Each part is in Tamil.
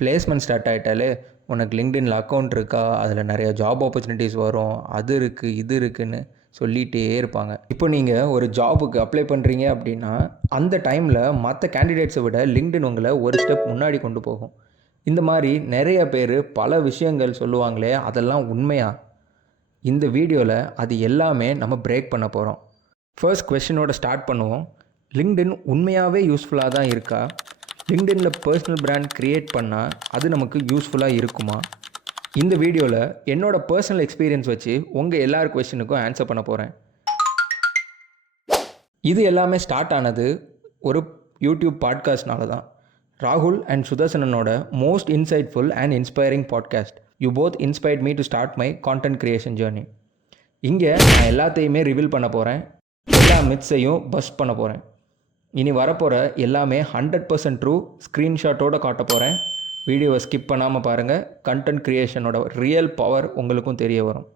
பிளேஸ்மெண்ட் ஸ்டார்ட் ஆகிட்டாலே உனக்கு லிங்க்டின்ல அக்கௌண்ட் இருக்கா, அதில் நிறைய ஜாப் ஆப்பர்ச்சுனிட்டிஸ் வரும், அது இருக்குது இது இருக்குதுன்னு சொல்லிகிட்டே இருப்பாங்க. இப்போ நீங்கள் ஒரு ஜாபுக்கு அப்ளை பண்ணுறீங்க அப்படின்னா அந்த டைமில் மற்ற கேண்டிடேட்ஸை விட லிங்க்டின் உங்களை ஒரு ஸ்டெப் முன்னாடி கொண்டு போகும். இந்த மாதிரி நிறைய பேர் பல விஷயங்கள் சொல்லுவாங்களே, அதெல்லாம் உண்மையா? இந்த வீடியோவில் அது எல்லாமே நம்ம பிரேக் பண்ண போகிறோம். ஃபர்ஸ்ட் கொஸ்டினோட ஸ்டார்ட் பண்ணுவோம். லிங்க்டின் உண்மையாகவே யூஸ்ஃபுல்லாக தான் இருக்கா? லிங்க்டின்ல பர்சனல் பிராண்ட் க்ரியேட் பண்ணால் அது நமக்கு யூஸ்ஃபுல்லாக இருக்குமா? இந்த வீடியோவில் என்னோடய பர்சனல் எக்ஸ்பீரியன்ஸ் வச்சு உங்கள் எல்லார் கொஸ்டினுக்கும் ஆன்சர் பண்ண போகிறேன். இது எல்லாமே ஸ்டார்ட் ஆனது ஒரு யூடியூப் பாட்காஸ்ட்னால தான். ராகுல் அண்ட் சுதர்சனனோட most insightful and inspiring podcast. You both inspired me to start my content creation journey. இங்கே நான் எல்லாத்தையுமே ரிவீல் பண்ண போகிறேன், எல்லா மித்ஸையும் பஸ்ட் பண்ண போகிறேன். இனி வரப்போகிற எல்லாமே 100% ட்ரூ ஸ்க்ரீன்ஷாட்டோடு காட்ட போகிறேன். வீடியோவை ஸ்கிப் பண்ணாமல் பாருங்கள். கண்டென்ட் க்ரியேஷனோட ரியல் பவர் உங்களுக்கும் தெரிய வரும்.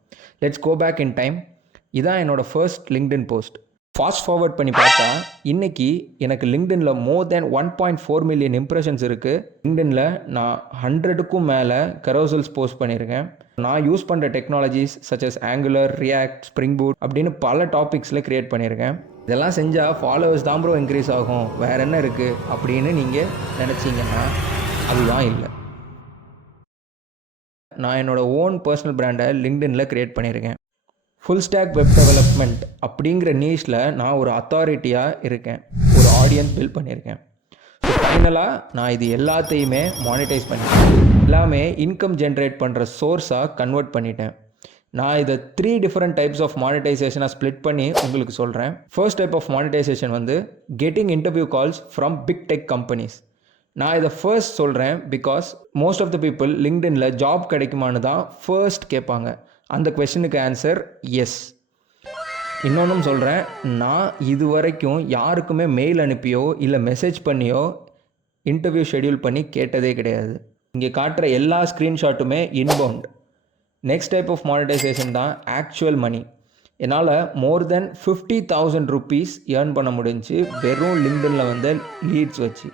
Let's go back in time. இதான் என்னோடய first LinkedIn post. Fast forward பண்ணி பார்த்தா இன்றைக்கி எனக்கு லிங்க்டின்ல மோர் தேன் 1.4 மில்லியன் இம்ப்ரெஷன்ஸ் இருக்குது. லிங்க்டின்ல நான் 100க்கும் மேலே கரோசல்ஸ் போஸ்ட் பண்ணியிருக்கேன். நான் யூஸ் பண்ணுற technologies such as Angular, React, Spring Boot அப்படின்னு பல டாபிக்ஸில் க்ரியேட் பண்ணியிருக்கேன். இதெல்லாம் செஞ்சால் ஃபாலோவர்ஸ் தான் ப்ரோ இன்க்ரீஸ் ஆகும், வேறு என்ன இருக்குது அப்படின்னு நீங்கள் நினச்சிங்கன்னா அதுதான் இல்லை. நான் என்னோடய ஓன் பர்சனல் பிராண்டை லிங்க்டின்ல க்ரியேட் பண்ணியிருக்கேன். ஃபுல் ஸ்டாக் வெப் டெவலப்மெண்ட் அப்படிங்கிற நீஷில் நான் ஒரு அத்தாரிட்டியாக இருக்கேன், ஒரு ஆடியன்ஸ் பில்ட் பண்ணியிருக்கேன். ஸோ ஃபைனலாக நான் இது எல்லாத்தையுமே மானிட்டைஸ் பண்ணிட்டேன். எல்லாமே இன்கம் ஜென்ரேட் பண்ணுற சோர்ஸாக கன்வெர்ட் பண்ணிட்டேன். நான் இதை 3 டிஃப்ரெண்ட் டைப்ஸ் ஆஃப் மானிட்டைசேஷனாக ஸ்ப்ளிட் பண்ணி உங்களுக்கு சொல்கிறேன். ஃபர்ஸ்ட் டைப் ஆஃப் மானிட்டைசேஷன் வந்து getting interview calls from big tech companies. நான் இதை ஃபர்ஸ்ட் சொல்கிறேன் because most of the people லிங்க்டின்ல ஜாப் கிடைக்குமான்னு தான் ஃபர்ஸ்ட் கேட்பாங்க. அந்த கொஸ்டினுக்கு ஆன்சர் எஸ். இன்னொன்றும் சொல்கிறேன், நான் இது வரைக்கும் யாருக்குமே மெயில் அனுப்பியோ இல்லை மெசேஜ் பண்ணியோ இன்டர்வியூ ஷெட்யூல் பண்ணி கேட்டதே கிடையாது. இங்கே காட்டுற எல்லா ஸ்க்ரீன்ஷாட்டுமே inbound. Next type of monetization தான் ஆக்சுவல் மணி. என்னால் மோர் தென் 50,000 ருபீஸ் ஏர்ன் பண்ண முடிஞ்சு வெறும் லிங்க்டின்ல வந்து லீட்ஸ் வச்சு.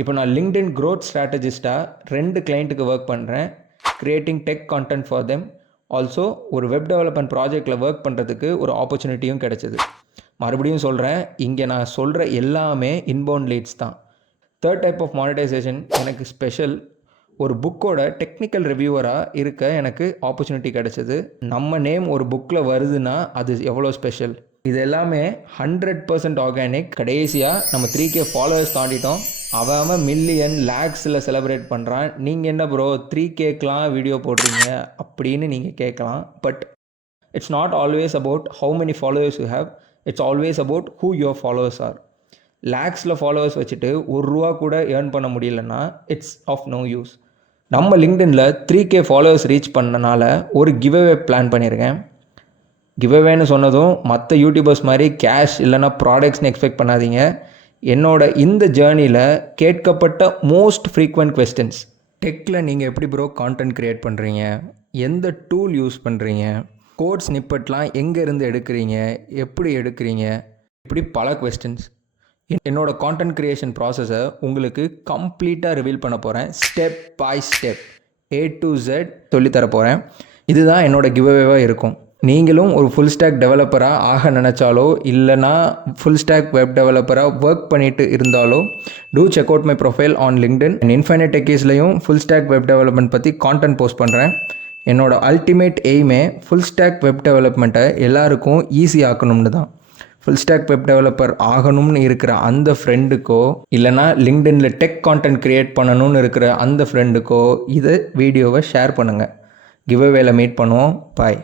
இப்போ நான் லிங்க்டின் க்ரோத் ஸ்ட்ராட்டஜிஸ்ட்டாக 2 கிளைண்ட்டுக்கு ஒர்க் பண்ணுறேன். Creating tech content for them. Also ஒரு வெப் டெவலப்மெண்ட் ப்ராஜெக்டில் ஒர்க் பண்ணுறதுக்கு ஒரு ஆப்பர்ச்சுனிட்டியும் கிடைச்சிது. மறுபடியும் சொல்கிறேன், இங்கே நான் சொல்கிற எல்லாமே இன்பவுண்ட் லீட்ஸ் தான். தேர்ட் டைப் ஆஃப் மானிட்டைசேஷன் எனக்கு ஸ்பெஷல். ஒரு புக்கோட டெக்னிக்கல் ரிவ்யூவராக இருக்க எனக்கு ஆப்பர்ச்சுனிட்டி கிடச்சிது. நம்ம நேம் ஒரு புக்கில் வருதுன்னா அது எவ்வளோ ஸ்பெஷல். இது எல்லாமே 100% ஆர்கானிக். கடைசியாக நம்ம 3K ஃபாலோவர்ஸ் தாண்டிட்டோம். அவன் மில்லியன் லேக்ஸில் செலிப்ரேட் பண்ணுறான். நீங்கள் என்ன ப்ரோ 3Kக்கெலாம் வீடியோ போடுறீங்க அப்படின்னு நீங்கள் கேட்கலாம். But it's not always about how many followers you have, it's always about who your followers are. லேக்ஸில் ஃபாலோவர்ஸ் வச்சுட்டு ₹1 கூட ஏர்ன் பண்ண முடியலன்னா இட்ஸ் ஆஃப் நோ யூஸ். நம்ம லிங்க்டின்ல 3K ஃபாலோவர்ஸ் ரீச் பண்ணனால ஒரு கிவ்அவே பிளான் பண்ணியிருக்கேன். கிவ்அவேன்னு சொன்னதும் மற்ற யூடியூபர்ஸ் மாதிரி கேஷ் இல்லைனா ப்ராடக்ட்ஸ்னு எக்ஸ்பெக்ட் பண்ணாதீங்க. என்னோட இந்த ஜேர்னியில் கேட்கப்பட்ட மோஸ்ட் ஃப்ரீக்வெண்ட் கொஸ்டின்ஸ். டெக்கில் நீங்கள் எப்படி ப்ரோ கான்டென்ட் க்ரியேட் பண்ணுறீங்க, எந்த டூல் யூஸ் பண்ணுறீங்க, கோட் ஸ்னிப்பெட்லாம் எங்கேருந்து எடுக்கிறீங்க, எப்படி எடுக்கிறீங்க, இப்படி பல கொஸ்டின்ஸ். என்னோட கான்டென்ட் க்ரியேஷன் ப்ராசஸை உங்களுக்கு கம்ப்ளீட்டாக ரிவீல் பண்ண போகிறேன். Step by step A to Z சொல்லித்தர போகிறேன். இதுதான் என்னோட கிவ்அவேவாக இருக்கும். நீங்களும் ஒரு ஃபுல் ஸ்டாக் டெவலப்பராக ஆக நினச்சாலோ இல்லைனா ஃபுல் ஸ்டாக் வெப் டெவலப்பராக ஒர்க் பண்ணிட்டு இருந்தாலோ do check out my profile on LinkedIn. Infinite டெக்கீஸ்லையும் ஃபுல் ஸ்டாக் வெப் டெவலப்மெண்ட் பற்றி கான்டென்ட் போஸ்ட் பண்ணுறேன். என்னோட அல்டிமேட் எய்மே ஃபுல் ஸ்டாக் வெப் டெவலப்மெண்ட்டை எல்லாருக்கும் ஈஸி ஆக்கணும்னு தான். ஃபுல் ஸ்டாக் வெப் டெவலப்பர் ஆகணும்னு இருக்கிற அந்த ஃப்ரெண்டுக்கோ இல்லைனா லிங்க்டின்ல டெக் கான்டென்ட் க்ரியேட் பண்ணணும்னு இருக்கிற அந்த ஃப்ரெண்டுக்கோ இதை வீடியோவை ஷேர் பண்ணுங்கள். கிவ்அவேல மீட் பண்ணுவோம். பாய்.